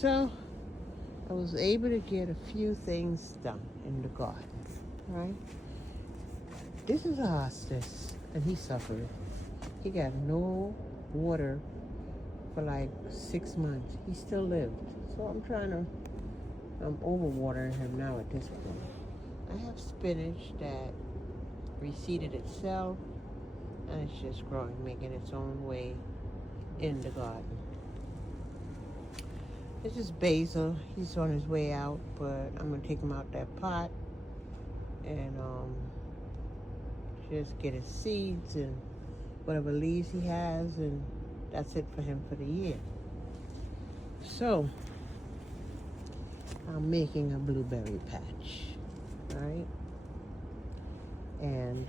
So I was able to get a few things done in the garden, right? This is a hostas, and he suffered. He got no water for like 6 months. He still lived. So I'm overwatering him now at this point. I have spinach that reseeded itself, and it's just growing, making its own way in the garden. This is basil. He's on his way out, but I'm gonna take him out that pot and just get his seeds and whatever leaves he has, and that's it for him for the year. So I'm making a blueberry patch, right? And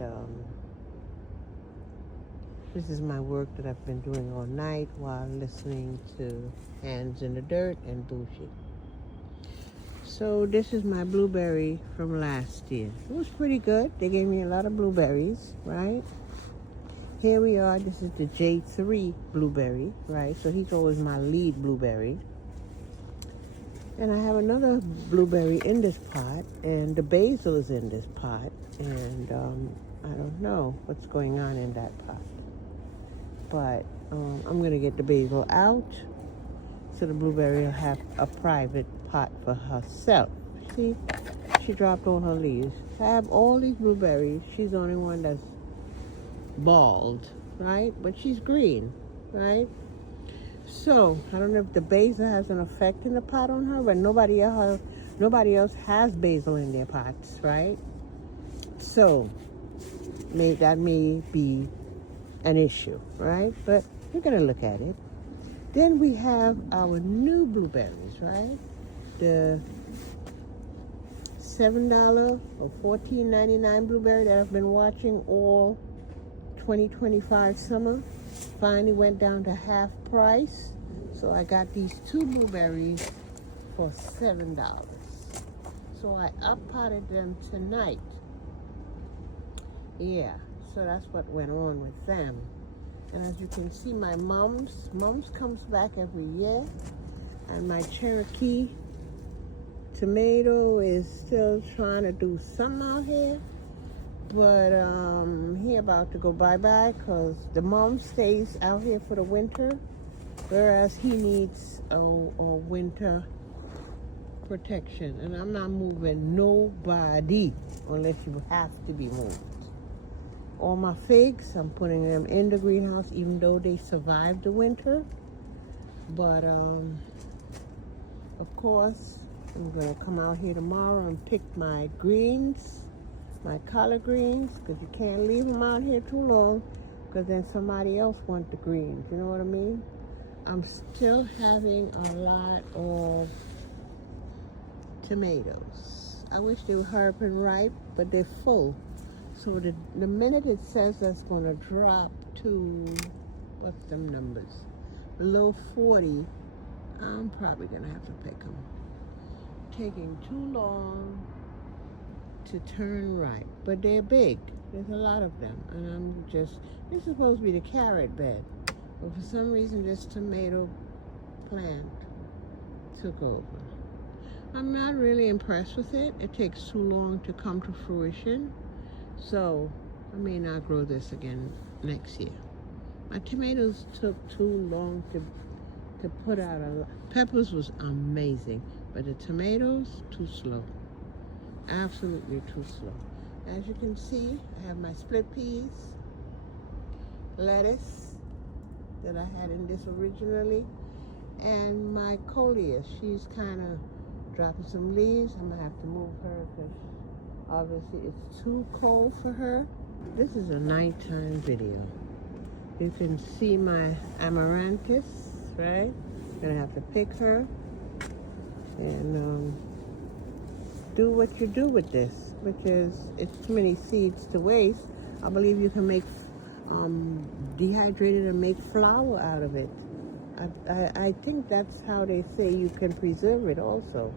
this is my work that I've been doing all night while listening to Hands in the Dirt and Bushi. So this is my blueberry from last year. It was pretty good. They gave me a lot of blueberries, right? Here we are. This is the J3 blueberry, right? So he's always my lead blueberry. And I have another blueberry in this pot, and the basil is in this pot, and I don't know what's going on in that pot. But I'm going to get the basil out so the blueberry will have a private pot for herself. See, she dropped all her leaves. I have all these blueberries. She's the only one that's bald, right? But she's green, right? So I don't know if the basil has an effect in the pot on her, but nobody else has basil in their pots, right? So that may be an issue, right? But we're gonna look at it. Then we have our new blueberries, right? The $7 or $14.99 blueberry that I've been watching all 2025 summer finally went down to half price. So I got these two blueberries for $7. So I up-potted them tonight. Yeah, so that's what went on with them. And as you can see, my Mums comes back every year. And my Cherokee tomato is still trying to do something out here. But he about to go bye-bye because the mom stays out here for the winter, whereas he needs a winter protection. And I'm not moving nobody unless you have to be moved. All my figs, I'm putting them in the greenhouse even though they survived the winter. But of course, I'm gonna come out here tomorrow and pick my greens, my collard greens, because you can't leave them out here too long because then somebody else wants the greens, you know what I mean? I'm still having a lot of tomatoes. I wish they were ripe and ripe, but they're full. So the minute it says that's going to drop to, what's them numbers, below 40, I'm probably going to have to pick them. Taking too long to turn ripe, but they're big. There's a lot of them, and this is supposed to be the carrot bed, but for some reason this tomato plant took over. I'm not really impressed with it. It takes too long to come to fruition, so I may not grow this again next year. My tomatoes took too long to put out a lot. Peppers was amazing, but the tomatoes, too slow. Absolutely too slow. As you can see, I have my split peas, lettuce that I had in this originally, and my coleus. She's kind of dropping some leaves. I'm gonna have to move her because obviously it's too cold for her. This is a nighttime video. You can see my amaranthus, right? Gonna have to pick her and do what you do with this, which is it's too many seeds to waste. I believe you can make dehydrated and make flour out of it. I think that's how they say you can preserve it also.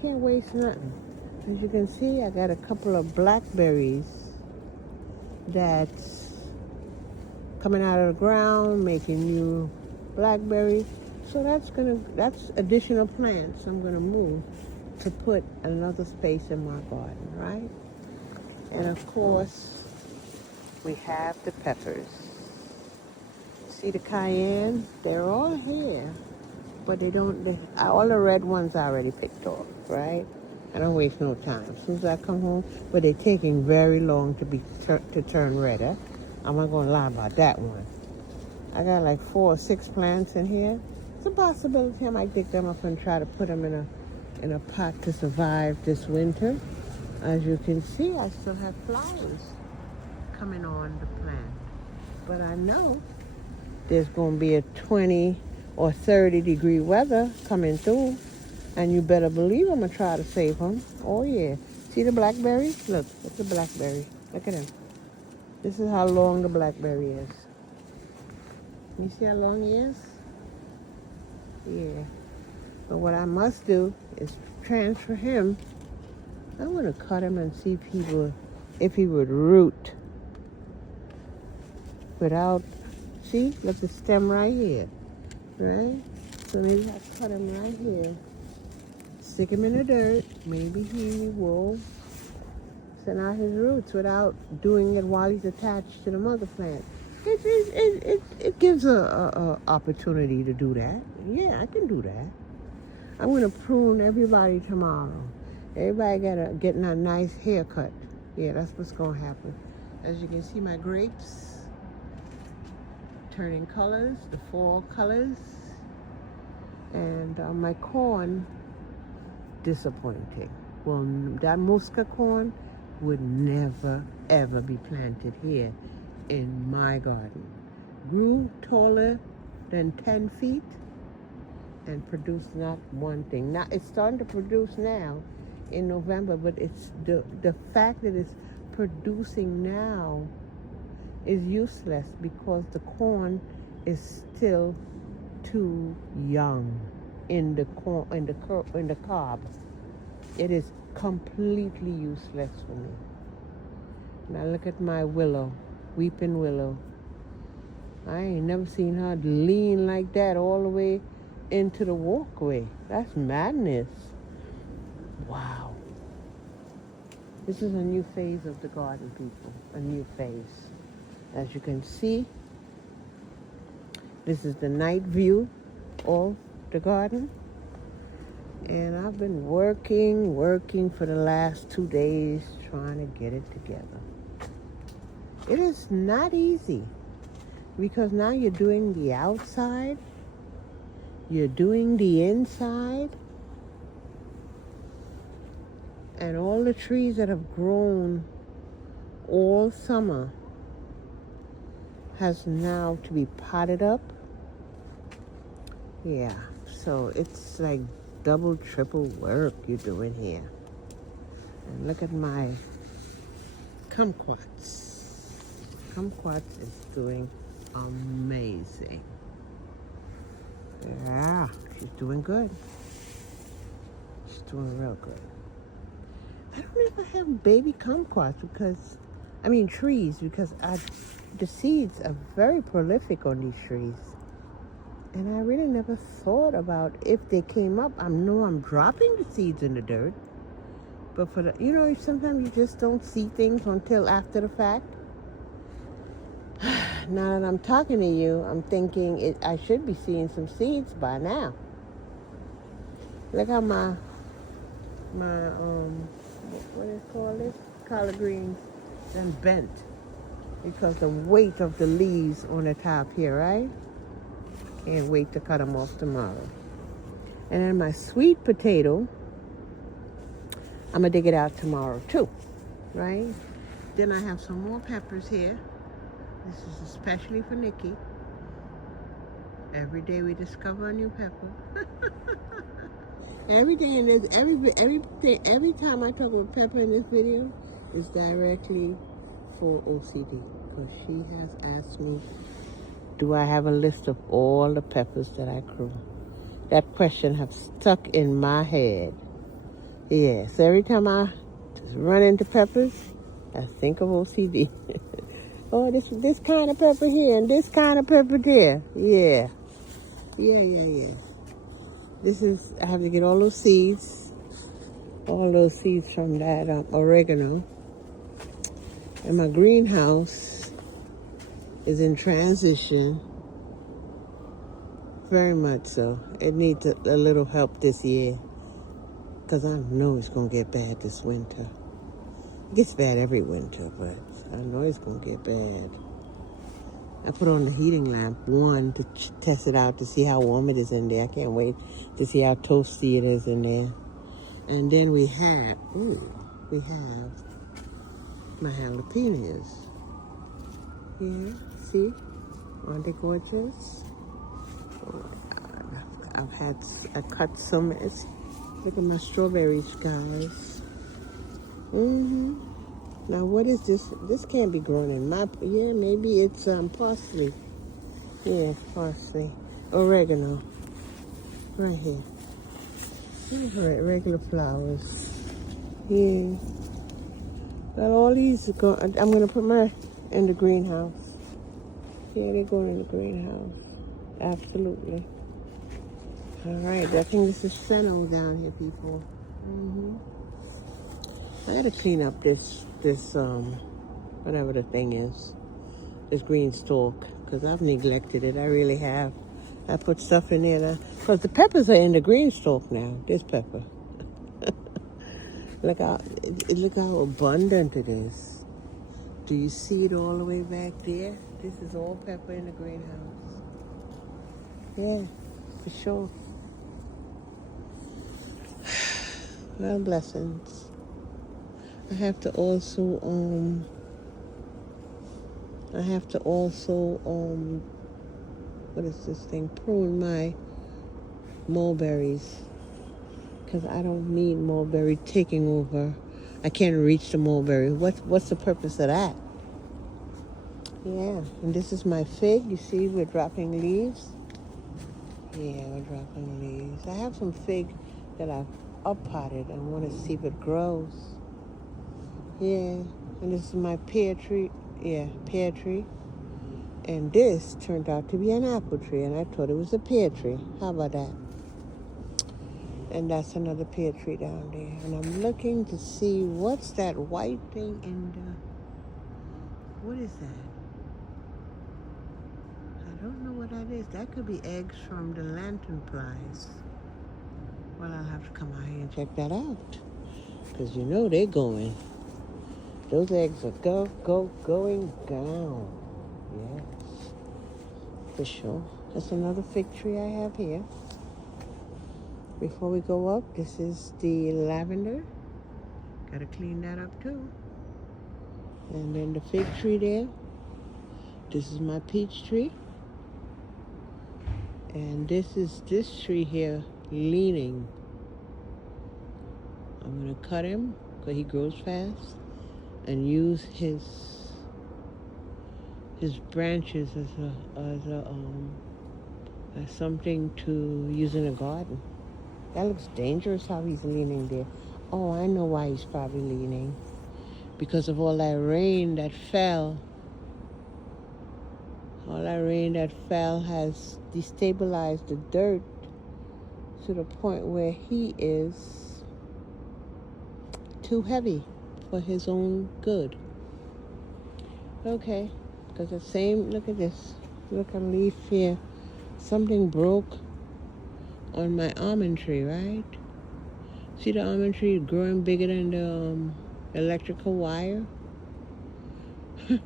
Can't waste nothing. As you can see, I got a couple of blackberries that's coming out of the ground, making new blackberries. So that's additional plants I'm gonna move to put another space in my garden, right? And of course, we have the peppers. See the cayenne? They're all here, but all the red ones I already picked off, right? I don't waste no time. As soon as I come home, but they're taking very long to turn red. Huh? I'm not gonna lie about that one. I got like 4 or 6 plants in here. It's a possibility I might dig them up and try to put them in a pot to survive this winter. As you can see, I still have flowers coming on the plant. But I know there's going to be a 20 or 30 degree weather coming through. And you better believe I'm going to try to save them. Oh, yeah. See the blackberries? Look, it's a blackberry. Look at them. This is how long the blackberry is. You see how long he is? Yeah. But what I must do is transfer him. I want to cut him and see if he would root without, see, look, the stem right here, right? So maybe I cut him right here, stick him in the dirt, maybe he will send out his roots without doing it while he's attached to the mother plant. It gives a opportunity to do that. Yeah, I can do that. I'm going to prune everybody tomorrow. Everybody getting a nice haircut. Yeah, that's what's going to happen. As you can see, my grapes turning colors, the fall colors. And my corn, disappointing. Well, that Musca corn would never, ever be planted here in my garden. Grew taller than 10 feet and produced not one thing. Now, it's starting to produce now in November, but it's the fact that it's producing now is useless because the corn is still too young in the cob. It is completely useless for me. Now look at my willow, weeping willow. I ain't never seen her lean like that all the way into the walkway. That's madness. Wow. This is a new phase of the garden, people. A new phase. As you can see, this is the night view of the garden. And I've been working for the last 2 days trying to get it together. It is not easy because now you're doing the outside, you're doing the inside, and all the trees that have grown all summer has now to be potted up. Yeah, so it's like double, triple work you're doing here. And look at my kumquats. Kumquats is doing amazing. Yeah, she's doing good. She's doing real good. I don't know if I have baby kumquats trees, because the seeds are very prolific on these trees. And I really never thought about if they came up. I know I'm dropping the seeds in the dirt. But sometimes you just don't see things until after the fact. Now that I'm talking to you, I'm thinking I should be seeing some seeds by now. Look how my what is it called this? Collard greens done bent because the weight of the leaves on the top here, right? Can't wait to cut them off tomorrow. And then my sweet potato, I'm gonna dig it out tomorrow too, right? Then I have some more peppers here. This is especially for Nikki. Every day we discover a new pepper. Every day, and every time I talk about pepper in this video, is directly for OCD, because she has asked me, do I have a list of all the peppers that I grew? That question has stuck in my head. Yeah, so every time I just run into peppers, I think of OCD. Oh, this kind of pepper here and this kind of pepper there. Yeah. Yeah. This is, I have to get all those seeds from that oregano. And my greenhouse is in transition, very much so. It needs a little help this year because I know it's going to get bad this winter. It gets bad every winter, but I know it's going to get bad. I put on the heating lamp, one, to test it out to see how warm it is in there. I can't wait to see how toasty it is in there. And then we have my jalapenos. Yeah, see? Aren't they gorgeous? Oh my God. I cut some. Look at my strawberries, guys. Now what is this? This can't be grown in my, yeah, maybe it's parsley. Yeah, parsley. Oregano. Right here. Regular flowers. Yeah. Well, all these are going, I'm going to put my in the greenhouse. Yeah, they're going in the greenhouse. Absolutely. All right, I think this is fennel down here, people. I got to clean up this whatever the thing is, this green stalk, because I've neglected it. I really have. I put stuff in there because the peppers are in the green stalk now. This pepper. Look how abundant it is. Do you see it all the way back there? This is all pepper in the greenhouse. Yeah, for sure. Well, blessings. I have to also what is this thing? Prune my mulberries, because I don't need mulberry taking over. I can't reach the mulberry. What's the purpose of that? Yeah, and this is my fig. You see, we're dropping leaves. Yeah, we're dropping leaves. I have some fig that I've up-potted and want to see if it grows. Yeah, and this is my pear tree. Yeah, pear tree. And this turned out to be an apple tree, and I thought it was a pear tree. How about that? And that's another pear tree down there. And I'm looking to see what's that white thing in the... What is that? I don't know what that is. That could be eggs from the lanternflies. Well, I'll have to come out here and check that out. Because you know they're going. Those eggs are going down. Yes. For sure. That's another fig tree I have here. Before we go up, this is the lavender. Gotta clean that up too. And then the fig tree there. This is my peach tree. And this is this tree here leaning. I'm gonna cut him because he grows fast and use his branches as something to use in a garden. That looks dangerous how he's leaning there. Oh, I know why he's probably leaning. Because of all that rain that fell. All that rain that fell has destabilized the dirt to the point where he is too heavy for his own good. Okay, because the same, look at this. Look, a leaf here. Something broke on my almond tree, right? See the almond tree growing bigger than the electrical wire? Look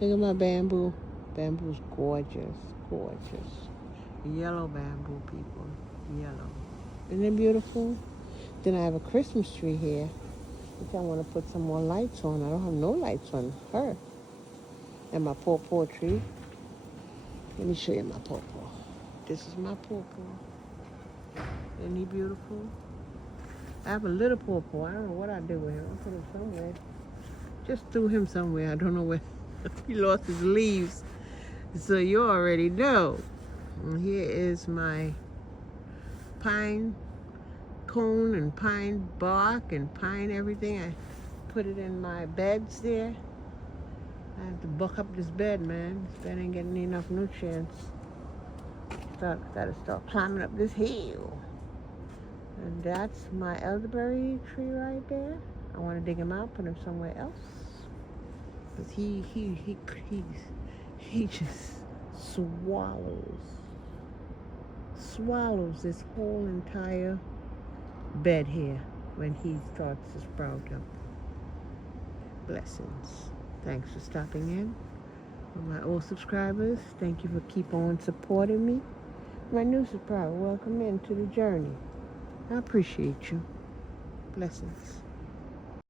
at my bamboo. Bamboo's gorgeous, gorgeous. Yellow bamboo, people. Yellow. Isn't it beautiful? Then I have a Christmas tree here, which I want to put some more lights on. I don't have no lights on her. And my pawpaw tree. Let me show you my pawpaw. This is my pawpaw. Isn't he beautiful? I have a little pawpaw. I don't know what I did with him. I put him somewhere. Just threw him somewhere. I don't know where. He lost his leaves. So you already know. And here is my pine cone and pine bark and pine everything. I put it in my beds there. I have to buck up this bed, man. This bed ain't getting enough nutrients. Gotta start climbing up this hill. And that's my elderberry tree right there. I want to dig him out, put him somewhere else. Because he just swallows this whole entire bed here when he starts to sprout up. Blessings. Thanks for stopping in. For my old subscribers, thank you for keep on supporting me. My new subscriber, welcome into the journey. I appreciate you. Blessings.